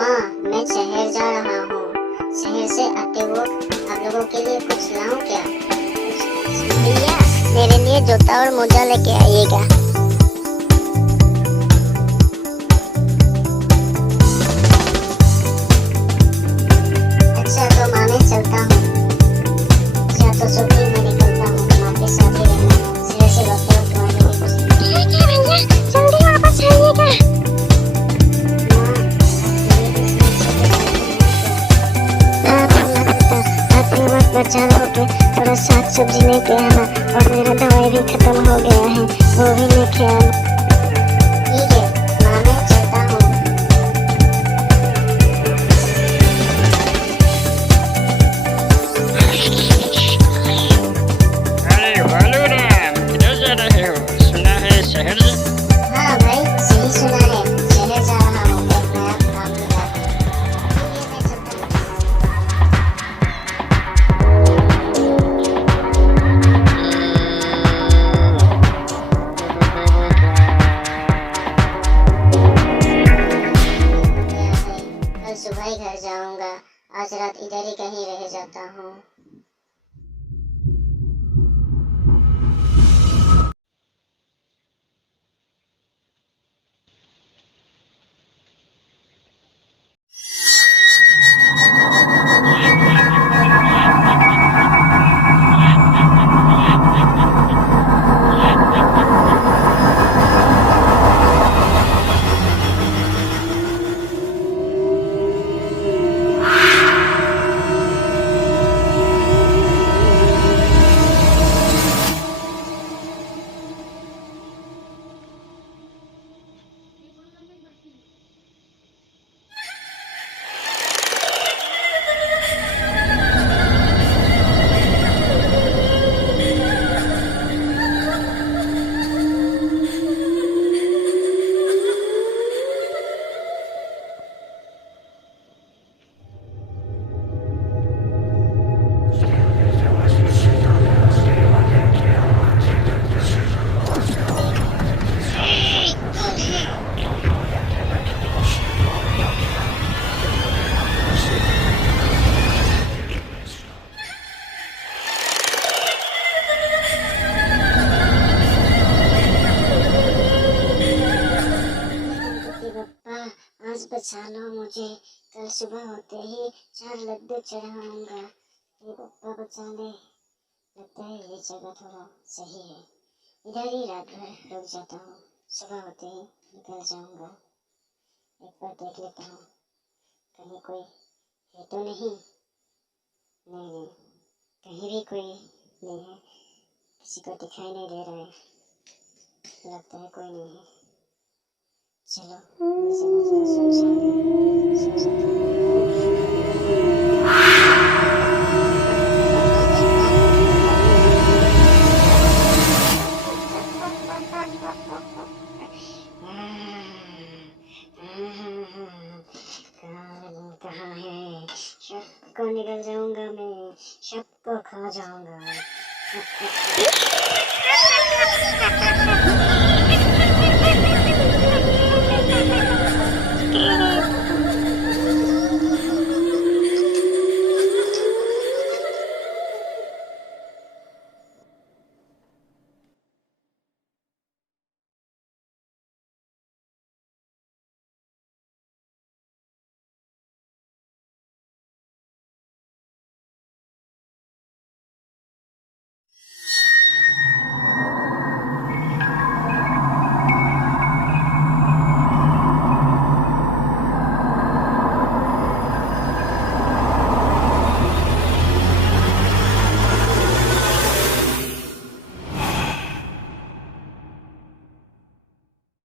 माँ, मैं शहर जा रहा हूँ। शहर से आते वक्त आप लोगों के लिए कुछ लाऊं क्या? भैया, मेरे लिए जूता और मोजा लेके आइएगा। अच्छा, तो माँ मैं चलता हूँ। अच्छा, तो सुखी मैं निकलता हूँ। माँ के साथ ही रहना। शहर से लौटते वक्त तुम्हारे लिए कुछ ठीक है भैया, जल्दी वापस आइएगा। बचाव होके थोड़ा साग सब्जी लेके आना और मेरा दवाई भी खत्म हो गया है, वो भी लेके आना। ठीक है माँ, मैं चलता हूँ। अरे वालू राम, किधर जा रहे हो? सुना है शहर जा। हाँ भाई, सही सुना है, शहर जा रहा हूँ एक नया काम मिला है। ठीक है, मैं चलता हूँ। कल सुबह ही घर जाऊंगा। आज रात इधर ही कहीं रह जाता हूँ। बप्पा, आज बचा लो मुझे। कल सुबह होते ही 4 लड्डू चढ़ाऊंगा। ये बप्पा बचा ले। लगता है ये जगह थोड़ा सही है। इधर ही रात भर रुक जाता हूँ। सुबह होते ही निकल जाऊंगा। एक बार देख लेता हूँ, कहीं कोई है तो नहीं। नहीं नहीं, कहीं भी कोई नहीं है। किसी को दिखाई नहीं दे रहा है। लगता है कोई नहीं है। चलो, ये जगह थोड़ा सुनसान है। सो जाता हूँ। कहाँ है? सबको निकल जाऊंगा मैं, सबको खा जाऊंगा।